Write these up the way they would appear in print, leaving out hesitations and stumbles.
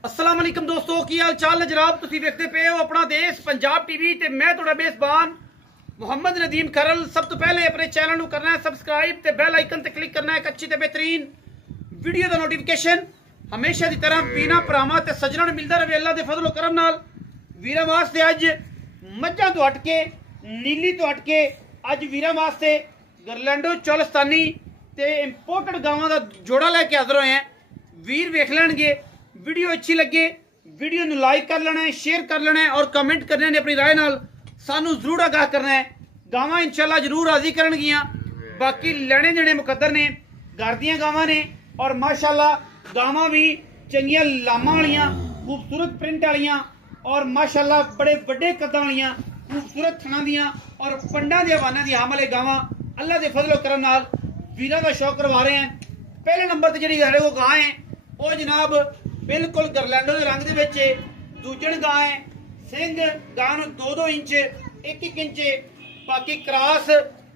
अस्सलाम वालेकुम दोस्तों, की हाल चाल जनाब। तुसी देखते पे हो अपना देश पंजाब टीवी ते मैं थोड़ा मेजबान मुहम्मद नदीम करल। सब तो पहले अपने चैनल करना है सबसक्राइब ते बेल आइकन ते क्लिक करना है एक अच्छी ते बेहतरीन वीडियो का नोटिफिकेशन हमेशा की तरह बिना भरावां ते सज्जणां मिलता रहे अल्लाह दे फजलो करम नाल। वीरां वास्ते अज मज्झां तो हट के नीली तो हट के अज वीरां वास्ते गरलैंडो चोलस्तानी ते इंपोर्टेड गावां दा जोड़ा लैके हाजिर होए हैं। वीर वेख लैणगे, वीडियो अच्छी लगे वीडियो नूं लाइक कर लेना है, शेयर कर लेना है और कमेंट करने ने अपनी राय नाल सानू जरूर आगाह करना है। गावां इंशाल्लाह जरूर राजी करनगियां। बाकी लेने देने मुकद्दर ने, घर दियां गावां ने और माशाल्लाह गावां भी चंगियां लामां वालियां खूबसूरत प्रिंट वालियां और माशाल्लाह बड़े बड़े कद्दां वालियां खूबसूरत थणां दियां और पंडां दे हवाने दी हामले गावां अल्लाह दे फजलो करम नाल वीरां दा शौक करवा रहे हैं। पहले नंबर ते जिहड़ी साडे कोल गां है वो जनाब बिल्कुल गरलैंडो के रंग दे दूजण गां है। सिंह गां नूं 2-2 इंच 1-1 इंच बाकी क्रॉस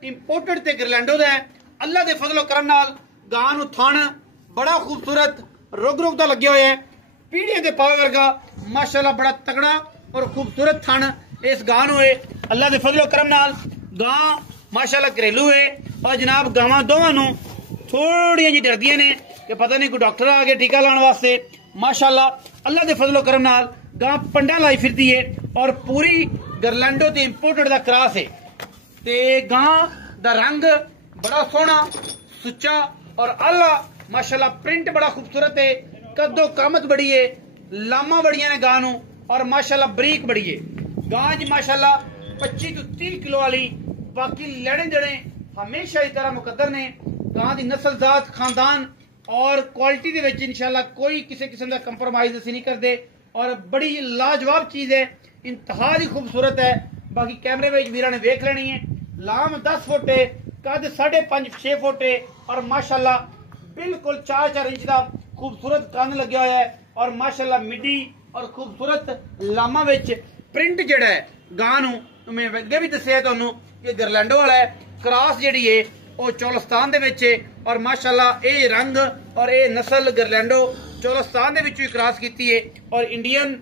इंपोर्टेड ते गरलैंडो दा है। अल्लाह दे फजलो करम नाल गां नूं थण बड़ा खूबसूरत रुग रुग दा लग्या होया है। पीढ़ियां दे पावे वर्गा माशाल्लाह बड़ा तगड़ा और खूबसूरत थण इस गां नूं है। अल्लाह दे फजलो करम नाल गां माशाल्लाह घरेलू है और जनाब गावां दोवां नूं थोड़ियां जी डरदियां ने कि पता नहीं कोई डॉक्टर आ गया टीका लाने वास्ते। माशाल्लाह अल्लाह दे फजलो करम नाल गां पंडा लाई फिरदी है और पूरी गरलैंडो ते इंपोर्टेड दा क्रॉस है ते गां दा रंग बड़ा सोहना सुच्चा और आला माशाल्लाह प्रिंट बड़ा खूबसूरत है। कद्दो कामत बड़ी है, लामा बड़ियां ने गां नूं और माशाल्लाह बरीक बड़ी है। गां च माशाल्लाह 25 तो 30 किलो वाली बाकी लड़े जड़े हमेशा इस तरह मुकद्दर ने। गां दी नस्ल जात खानदान और क्वालिटी दे विच इंशाल्लाह कोई किसी किस्म का कंप्रोमाइज असीं नहीं करते और बड़ी लाजवाब चीज है, इंतहा दी खूबसूरत है। बाकी कैमरे में वीरां ने वेख लेनी है। लाम 10 फुट है, कद 5.5-6 फुट है और माशाल्लाह बिल्कुल 4-4 इंच का खूबसूरत कंन लग्या होया है और माशाल्लाह मिड्डी और खूबसूरत लामा विच प्रिंट जिहड़ा है गां नूं मैं अगे भी दस्सिया तुहानूं कि गरलैंडो वाला है। क्रॉस जिहड़ी है वो चोलस्तान दे विच है और माशाल्लाह ये रंग और ये नस्ल गरलैंडो चोलस्तान दे विच भी क्रॉस कीती है और इंडियन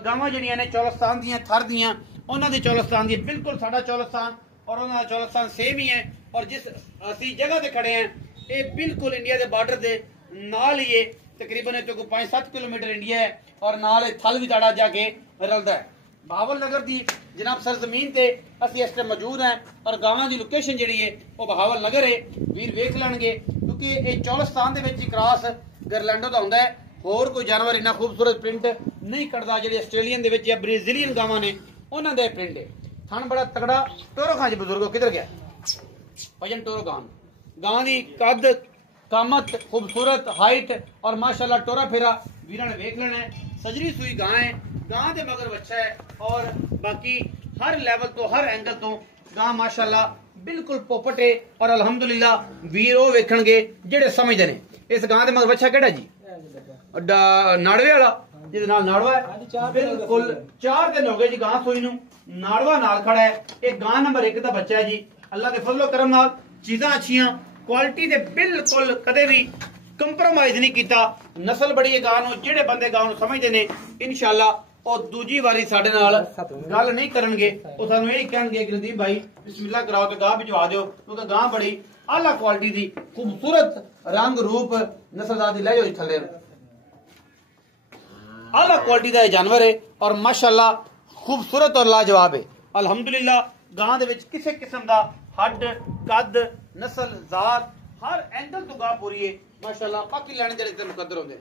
गावां जिहड़ियां ने चोलस्तान दियां थर दियां उन्हां दे चोलस्तान दी बिल्कुल साडा चोलस्तान और उन्हां दा चोलस्तान सेम ही है। और जिस असीं जगह ते खड़े हैं ये बिल्कुल इंडिया दे बॉर्डर दे नाल ही है। तकरीबन इत्थे कोई 5-7 किलोमीटर इंडिया है और नाल थल भी ताड़ा जाके रलदा है। बहावल नगर की जनाब सरजमीन ते असीं इस टाइम मौजूद हैं और गावां दी लोकेशन जिहड़ी है वो बहावल नगर है। वीर वेख लैणगे क्योंकि ये चोलस्तान दे विच ही क्रॉस गरलैंडो दा हुंदा है। होर कोई जानवर इन्ना खूबसूरत प्रिंट नहीं करदा जिहड़े आस्ट्रेलियन दे विच या ब्राजीलियन गावां ने उन्हां दे प्रिंट है। थण बड़ा तगड़ा टोरो खां बुजुर्गो किधर गया भजन टोरो गां दी कद कामत खूबसूरत हाइट और माशाल्लाह टोरा फेरा वीरां ने वेख लेना है। सजरी सुई गां है, गां दे मगर बच्चा है और बाकी हर लेवल तो हर एंगल तो गां माशाल्लाह बिल्कुल पोपट है और अल्हम्दुलिल्लाह वीर ओ वेखणगे जेड़े समझदे ने। इस गां दे मगर बच्चा केड़ा जी नाड़वे वाला जिहदे नाल नाड़वा है बिल्कुल 4 दिन हो गए जी गां सोई नूं, नाड़वा नाल खड़ा है। ये गां नंबर 1 दा बच्चा है जी। अल्लाह दे फजलो करम नाल चीज़ां अच्छियां क्वालिटी दे बिल्कुल कदे भी कंप्रोमाइज नहीं कीता। नस्ल बड़ी है गां नूं, जेड़े बंदे गां नूं समझदे ने इंशाल्लाह और दूजी बारी साडे नाल गल नहीं करनगे वो सानू यही कहणगे कि नदीम भाई बिस्मिल्लाह कराओ ते गां भिजवा दिओ क्योंकि गां बड़ी आला क्वालिटी दी खूबसूरत रंग रूप नस्लदार दी लहजो थल्ले आला क्वालिटी दा जानवर है और माशाल्लाह खूबसूरत और लाजवाब है। अल्हम्दुलिल्लाह गां दे विच किसी किस्म दा हड्ड कद नस्ल जात हर एंगल तो गां पूरी है माशाल्लाह। बाकी लैणे जेड़े ते मुकद्दर होंदे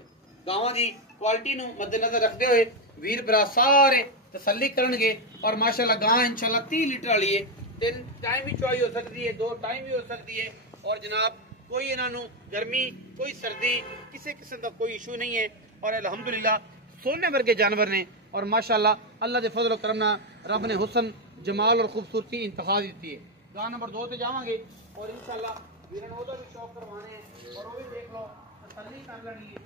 गावां दी क्वालिटी नूं मद्देनजर रखदे हुए वीर भरा सारे तसल्ली करनगे और माशाल्लाह गां इंशाल्लाह 30 लीटर वाली है। 3 टाइम भी चुआई हो सकती है, 2 टाइम भी हो सकती है और जनाब कोई इन्हां नूं गर्मी कोई सर्दी किसी किस्म का कोई इशू नहीं है और अल्हम्दुलिल्लाह सोने वर्गे जानवर ने और माशाल्लाह अल्लाह दे फजल करम नाल रब ने हुस्न जमाल और खूबसूरती इंतहा दी है। गां नंबर 2 ते जावांगे और इंशाल्लाह वीरां नूं ओदा भी शौक करवाने हैं और वो भी देख लो तसल्ली कर लेनी है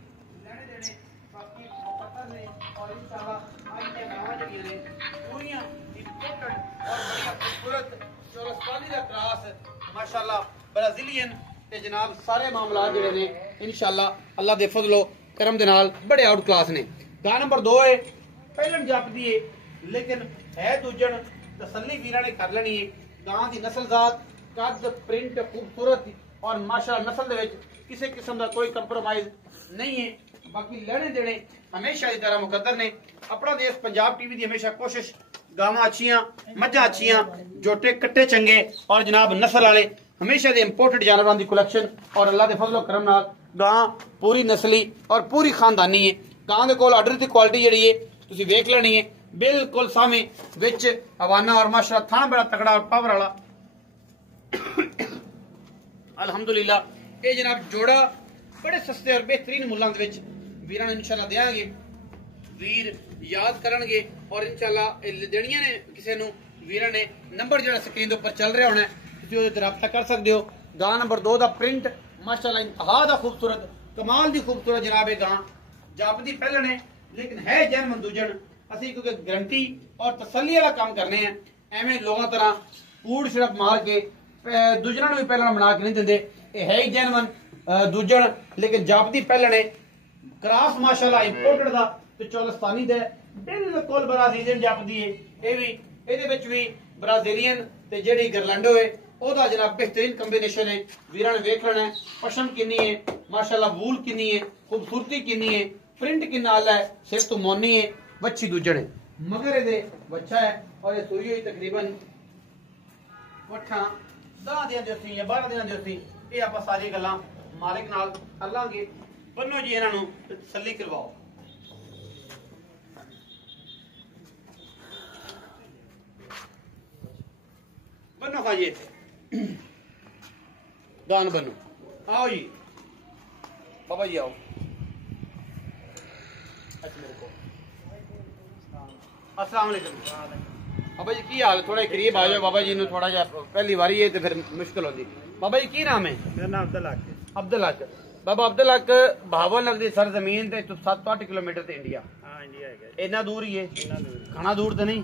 लेने देने बाकी पत्थर ने और इंशाल्लाह आज ये गावां जड़ियां ने पूरियां इंपोर्टेड और बड़ी खूबसूरत चोलस्तानी दा क्रॉस माशाल्लाह ब्राजीलियन ते जनाब सारे मामला जिहड़े ने इंशाल्लाह अल्लाह दे फजलो करम दे नाल बड़े आउट क्लास ने। गा नंबर 2 है पहलन जापदी है लेकिन है दूजन तसल्ली वीरा ने कर लेनी है। गां की नस्ल जात कद प्रिंट खूबसूरत और माशाअल्लाह नस्ल दे विच किसी किस्म का कोई कंप्रोमाइज नहीं है। बाकी लेने देने हमेशा की तरह मुकद्दर ने। अपना देश पंजाब टीवी की हमेशा कोशिश गावां अच्छियां मझां अच्छियां जोटे कट्टे चंगे और जनाब नस्ल वाले हमेशा दे इंपोर्टेड जानवरों की कलैक्शन और अल्लाह के फजलो करम नाल गां पूरी नस्ली और पूरी खानदानी है। गां दे कोल आर्डर की क्वालिटी जिहड़ी है तुसीं वेख लेनी है बिल्कुल सामे विच हवाना और माशाअल्लाह थाना बड़ा तगड़ा और पावर वाला अल्हम्दुलिल्लाह। ये जनाब जोड़ा बड़े सस्ते और बेहतरीन मुल्लां दे विच वीरां नूं इंशाअल्लाह देंगे। वीर याद करनगे और इंशाअल्लाह देनियां ने किसी नूं वीरां ने नंबर जिहड़ा स्क्रीन दे उपर चल रहा होना तुसीं ओहदे ते राबता कर सकदे हो। गां नंबर 2 दा प्रिंट माशाअल्लाह इंतहा दा खूबसूरत कमाल दी खूबसूरत जनाब है। गां जापदी पहलन है लेकिन है जैन दूजन। असीं क्योंकि गारंटी और तसल्ली वाला काम करने हैं एवें लोगों तरह कूड़ सिर्फ मार के दूजना भी पहलन बना के नहीं देंगे। ये है ही जैनवन दूजन लेकिन जापदी पहलन है क्रॉस माशाअल्लाह इंपोर्टेड दा ते चौलस्तानी दे बिल्कुल ब्राजीलियन जापदी है। ये भी ਇਹਦੇ ਵਿੱਚ ਵੀ ब्राजीलियन ते जेडी गरलैंडो है ओदा जनाब बेहतरीन कॉम्बिनेशन है। वीरां ने वेख लेना है पशम किन्नी है माशाअल्लाह वूल किन्नी है खूबसूरती किन्नी है प्रिंट किन्ना आला है सिर तो मोनी है वच्छी दूजण है मगर ये बच्चा है और ये सूई हुई तकरीबन 10 दिन दिवसी या 12 दिन दिवसी। ये आप सारी गल्लां मालिक नाल कर लांगे। बन्नो जी इन्हां नूं तसल्ली करवाओ। बनो खाइए दान बनो आओ जी बाबा जी आओ। अस्सलाम वालेकुम बाबा जी की हाल थोड़ा करीब आ जाओ बाबा जी ने थोड़ा जा पहली बारी है तो फिर मुश्किल होती। बाबा जी की नाम है? मेरा नाम अब्दुल हक है। अब्दुल हक बाबा अब्दुल हक भावल दी सर जमीन ते 7-8 किलोमीटर ते इंडिया। हां इंडिया है इतना दूर ही है इतना दूर घना दूर तो नहीं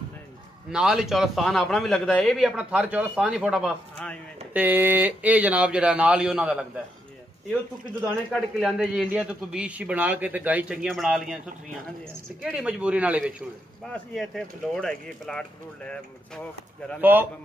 नाल ही चौलस्तान अपना भी लगता है। ये भी अपना थार चौलस्तान ही फोटा पास हां इवें ते ये जनाब जरा नाल ही उन्हां दा लगदा है। ये तू कि दुदाने कट के लियांदे जी इंडिया तो कोई बीच ही बना के ते गाई चंगियां बना लियां सुथरियां ते केड़ी मजबूरी नाल वेचू बस ये इथे लोड हैगी प्लाट प्लूट है 100 घरां तो दे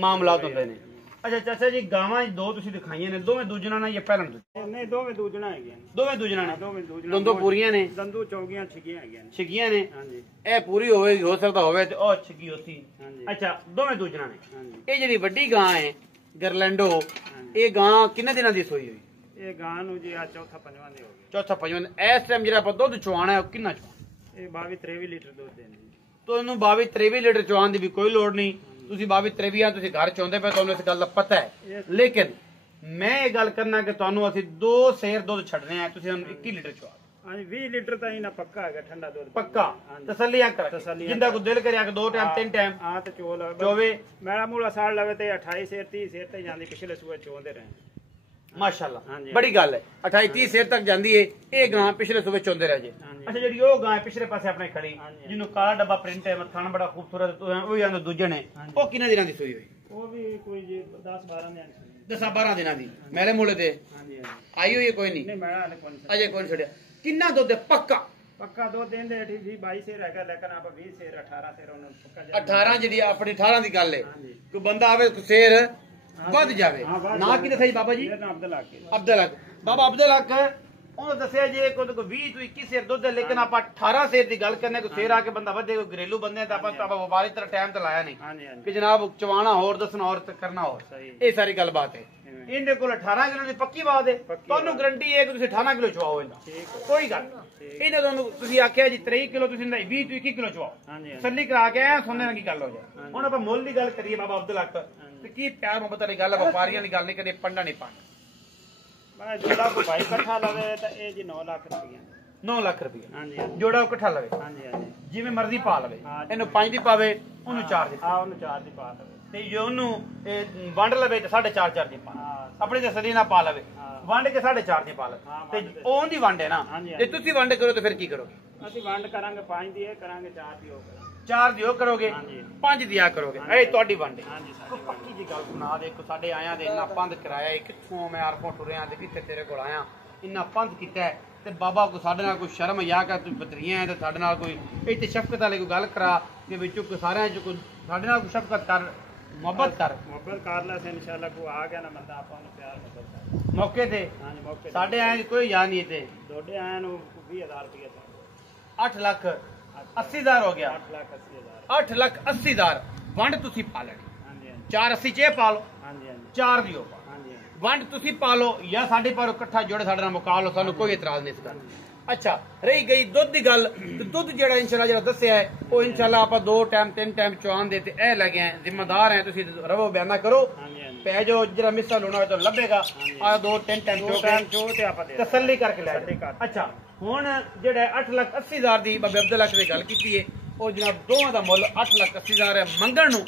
मामलात होंदे ने। अच्छा चाचा जी गावां दो तुसी दिखाईयां ने दोवें दूजना ना ये पहलन नहीं दोवें दूजना हैगे दोवें दूजना ने दोवें दूजना दंदो पूरियां ने दंदू चौगियां छिगियां हैगे छिगियां ने। हां जी ए पूरी होवेगी हो सकता होवे ते ओ छिगी होसी। हां जी अच्छा दोवें दूजना ने। हां जी ये जेडी वड्डी गां है गरलैंडो ये गां किन्ने दिनां दी सोई हुई? ये गां नु जी आ चौथा पंजवां दे हो गए चौथा पंजवां इस टाइम जेड़ा ਆਪਾਂ ਦੁੱਧ ਚਵਾਣਾ ਹੈ ਕਿੰਨਾ ਚਵਾਣਾ? ये 22-23 लीटर दूध देंदी तो ਇਹਨੂੰ 22-23 ਲੀਟਰ ਚਵਾਉਣ ਦੀ ਵੀ ਕੋਈ ਲੋੜ ਨਹੀਂ। ਤੁਸੀਂ 22-23 ਤੁਸੀਂ ਘਰ ਚਾਹੁੰਦੇ ਪਏ ਤੁਹਾਨੂੰ ਇਸ ਗੱਲ ਦਾ ਪਤਾ ਹੈ ਲੇਕਿਨ ਮੈਂ ਇਹ ਗੱਲ ਕਰਨਾ ਕਿ ਤੁਹਾਨੂੰ ਅਸੀਂ 2 ਸੇਰ ਦੁੱਧ ਛੱਡਨੇ ਆ ਤੁਸੀਂ ਹੁਣ 21 ਲੀਟਰ ਚਵਾ हां जी 20 लीटर ताई ना पक्का है ठंडा दूध पक्का तसल्लियां कर जिंदा को दिल करे कि 2 टाइम 3 टाइम हां ते चोल चोवे मेरा मूला साड़ लवे ते 28 सेर 30 सेर तक जांदी पिछले सूबे चोंदे रहे माशाल्लाह बड़ी गल है 28-30 सेर तक जांदी है ये गां पिछले सूबे चोंदे रह जे। अच्छा जेडी ओ गां पिछले पासे अपने खड़ी जिन्नु काला डब्बा प्रिंट है मथान बड़ा खूबसूरत ओ यानो दूजे ने ओ किन्ने दिनां दी सोई हुई? वो भी कोई जी 10-12 दिन 10-12 दिनां दी मेले मूले ते हां जी आई हुई है कोई नहीं नहीं मेरा कौन अजय कौन छड़िया किन्ना दुध पक्का पक्का दो दिन दे 22 से रहेगा लेकिन आप 20 से 18 से रोन पक्का 18 जेडी अपनी 18 दी गल है कोई बंदा आवे शेर वध जावे ना की दसई बाबा जी? मेरा नाम अब्दुल हक है। अब्दुल हक बाबा अब्दुल हक ਉਹਨੇ ਦੱਸਿਆ ਜੇ ਕੋਈ 20 ਤੋਂ 21 ਸੇਰ ਦੁੱਧ ਹੈ ਲੇਕਿਨ ਆਪਾਂ 18 ਸੇਰ ਦੀ ਗੱਲ ਕਰਨੇ ਕੋਈ ਸੇਰ ਆ ਕੇ ਬੰਦਾ ਵਧੇ ਕੋਈ ਘਰੇਲੂ ਬੰਦੇ ਤਾਂ ਆਪਾਂ ਵਪਾਰੀ ਤਰ੍ਹਾਂ ਟਾਈਮ ਤੇ ਲਾਇਆ ਨਹੀਂ हां जी हां ਕਿ ਜਨਾਬ ਚਵਾਣਾ ਹੋਰ ਦੱਸਣਾ ਹੋਰ ਕਰਨਾ ਹੋਰ ਇਹ ਸਾਰੀ ਗੱਲ ਬਾਤ ਹੈ। ਇਹਦੇ ਕੋਲ 18 ਕਿਲੋ ਦੀ ਪੱਕੀ ਬਾਤ ਹੈ ਤੁਹਾਨੂੰ ਗਰੰਟੀ ਹੈ ਕਿ ਤੁਸੀਂ 18 ਕਿਲੋ ਚਵਾਓ ਇਹਦਾ ਕੋਈ ਗੱਲ ਇਹਨੇ ਤੁਹਾਨੂੰ ਤੁਸੀਂ ਆਖਿਆ ਜੀ 23 ਕਿਲੋ ਤੁਸੀਂ 20 ਤੋਂ 21 ਕਿਲੋ ਚਵਾਓ हां जी ਤਸੱਲੀ ਕਰਾ ਕੇ ਆਇਆ ਸੁਣਨੇ ਨਾਲ ਕੀ ਗੱਲ ਹੋ ਜਾਏ। ਹੁਣ ਆਪਾਂ ਮੁੱਲ ਦੀ ਗੱਲ ਕਰੀਏ ਬਾਬਾ ਅਬਦੁਲ ਹਕ ਤੇ ਕੀ ਪਿਆਰ ਮੁਹੱਬਤ ਵਾਲੀ ਗੱਲ ਹੈ ਵਪਾਰੀਆਂ ਦੀ ਗੱਲ ਨਹੀਂ ਕਦੇ ਪੰਡਾ ਨਹੀਂ ਪਾਣਾ। मैं जोड़ा को भाई इकट्ठा लवे तो ये जी 9 लाख रुपया 9 ਲੱਖ ਰੁਪਏ हां जी ਜੋੜਾ ਇਕੱਠਾ ਲਵੇ हां जी हां जी ਜਿਵੇਂ ਮਰਜ਼ੀ ਪਾ ਲਵੇ ਇਹਨੂੰ 5 ਦੀ ਪਾਵੇ ਉਹਨੂੰ 4 ਦੀ हां ਉਹਨੂੰ 4 ਦੀ ਪਾ ਲਵੇ ਤੇ ਜੇ ਉਹਨੂੰ ਵੰਡ ਲਵੇ ਤੇ 4.5 ਦੀ ਪਾ ਆਪਣੀ ਤੇ ਸਦੀ ਨਾਲ ਪਾ ਲਵੇ ਵੰਡ ਕੇ 4.5 ਦੀ ਪਾ ਲਵੇ ਤੇ ਉਹਦੀ ਵੰਡ ਹੈ ਨਾ ਜੇ ਤੁਸੀਂ ਵੰਡ ਕਰੋ ਤਾਂ ਫਿਰ ਕੀ ਕਰੋਗੇ? ਅਸੀਂ ਵੰਡ ਕਰਾਂਗੇ 5 ਦੀ ਇਹ ਕਰਾਂਗੇ 4 ਦੀ ਉਹ ਕਰਾਂਗੇ 4 ਦੀ ਉਹ ਕਰੋਗੇ 5 ਦੀ ਆ ਕਰੋਗੇ ਇਹ ਤੁਹਾਡੀ ਵੰਡ ਹੈ। हां जी ਕੋਈ ਪੱਕੀ ਜੀ ਗੱਲ ਸੁਣਾ ਦੇ ਕੋ ਸਾਡੇ ਆਇਆਂ ਦੇ ਇੰਨਾ ਪੰਧ ਕਰਾਇਆ ਕਿੱਥੋਂ ਮੈਂ ਆਰਫੋਂ ਟੁਰਿਆਂ ਤੇ ਕਿੱਥੇ ਤੇਰੇ ਕੋਲ ਆਇਆ ਇੰਨਾ ਪੰਧ ਕੀਤਾ ਤੇ ਬਾਬਾ ਕੋ ਸਾਡੇ ਨਾਲ ਕੋਈ ਸ਼ਰਮ ਹਯਾ ਕਰ ਤੂੰ ਬਤਰੀਆਂ ਹੈ ਤੇ ਸਾਡੇ ਨਾਲ ਕੋਈ ਇੱਥੇ ਸ਼ਫਕਤ ਵਾਲੀ ਕੋਈ ਗੱਲ ਕਰਾ ਕਿ ਵਿੱਚੋਂ ਕੋਈ ਸਾਰਿਆਂ ਚ ਕੋਈ ਸਾਡੇ ਨਾਲ ਕੋਈ ਸ਼ਫਕਤ ਕਰ ਮੁਹੱਬਤ ਕਰ ਲੈ ਸੇ ਇਨਸ਼ਾਅੱਲਾ ਕੋ ਆ ਗਿਆ ਨਾ ਬੰਦਾ ਆਪਾਂ ਨੂੰ ਪਿਆਰ ਮੁਹੱਬਤ ਕਰ ਮੌਕੇ ਤੇ ਹਾਂਜੀ ਮੌਕੇ ਸਾਡੇ ਆਏ ਦੀ ਕੋਈ ਯਾਦ ਨਹੀਂ ਤੇ ਤੁਹਾਡੇ ਆਇਆਂ ਨੂੰ 20000 ਰੁਪਏ 8 ਲੱਖ 80,000 ਹੋ ਗਿਆ 8,80,000 8 ਲੱਖ 80,000 ਵੰਡ ਤੁਸੀਂ ਪਾ ਲੈਣੀ ਹਾਂਜੀ 480 ਚ ਪਾ ਲਓ ਹਾਂਜੀ ਹਾਂਜੀ 4 ਦਿਓ ਪਾ ਹਾਂਜੀ ਵੰਡ ਤੁਸੀਂ ਪਾ ਲਓ ਜਾਂ ਸਾਡੇ ਪਰ ਇਕੱਠਾ ਜੋੜੇ ਸਾਡੇ ਨਾਲ ਮੁਕਾ ਲਓ ਸਾਨੂੰ ਕੋਈ ਇਤਰਾਜ਼ ਨਹੀਂ ਇਸ ਗੱਲ ਅੱਛਾ ਰਹੀ ਗਈ ਦੁੱਧ ਦੀ ਗੱਲ ਤੇ ਦੁੱਧ ਜਿਹੜਾ ਇਨਸ਼ਾਅੱਲਾ ਜਿਹੜਾ ਦੱਸਿਆ ਹੈ ਉਹ ਇਨਸ਼ਾਅੱਲਾ ਆਪਾਂ 2 ਟਾਈਮ 3 ਟਾਈਮ ਚੁਆਨ ਦੇ ਤੇ ਇਹ ਲੱਗੇ ਆ ਜ਼ਿੰਮੇਦਾਰ ਹੈ ਤੁਸੀਂ ਰਵੋ ਬਿਆਨਾ ਕਰੋ ਪੈ ਜੋ ਜਿਹੜਾ ਮਿਸਾ ਲੋਣਾ ਤਾਂ ਲੱਭੇਗਾ ਆ 2 3 ਟਾਈਮ ਜੋ ਤੇ ਆਪਾਂ ਦੇ ਤਸੱਲੀ ਕਰਕੇ ਲੈ ਅੱਛਾ ਹੁਣ ਜਿਹੜਾ 8,80,000 ਦੀ ਬਾਬੇ ਅਬਦੁੱਲਾ ਦੀ ਗੱਲ ਕੀਤੀ ਹੈ ਉਹ ਜਨਾਬ ਦੋਵਾਂ ਦਾ ਮੁੱਲ 8,80,000 ਹੈ ਮੰਗਣ ਨੂੰ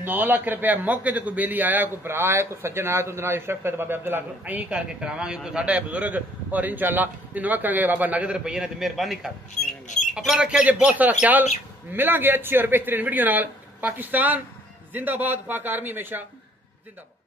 9 ਲੱਖ ਰੁਪਏ ਮੌਕੇ ਤੇ ਕੋਈ ਬੇਲੀ ਆਇਆ ਕੋਈ ਭਰਾ ਹੈ ਕੋਈ ਸੱਜਣ ਆਇਆ ਤਾਂ ਉਹਦੇ ਨਾਲ ਸ਼ਫਕਤ ਬਾਬੇ ਅਬਦੁੱਲਾ ਨੂੰ ਐਂ ਕਰਕੇ ਕਰਾਵਾਂਗੇ ਕਿਉਂਕਿ ਸਾਡਾ ਇਹ ਬਜ਼ੁਰਗ ਔਰ ਇਨਸ਼ਾਅੱਲਾ ਇਹਨੂੰ ਆਖਾਂਗੇ ਬਾਬਾ ਨਗਦ ਰੁਪਈਏ ਨੇ ਤੇ ਮਿਹਰਬਾਨੀ ਕਰ ਆਪਣਾ ਰੱਖਿਆ ਜੇ ਬਹੁਤ ਸਾਰਾ ਖਿਆਲ ਮਿਲਾਂਗੇ ਅੱਛੀ ਔਰ ਬਿਹਤਰੀਨ ਵੀਡੀਓ ਨਾਲ ਪਾਕਿਸਤਾਨ ਜ਼ਿੰਦਾਬਾਦ ਪਾਕ ਆਰਮੀ ਹਮੇਸ਼ਾ ਜ਼ਿੰਦਾਬਾਦ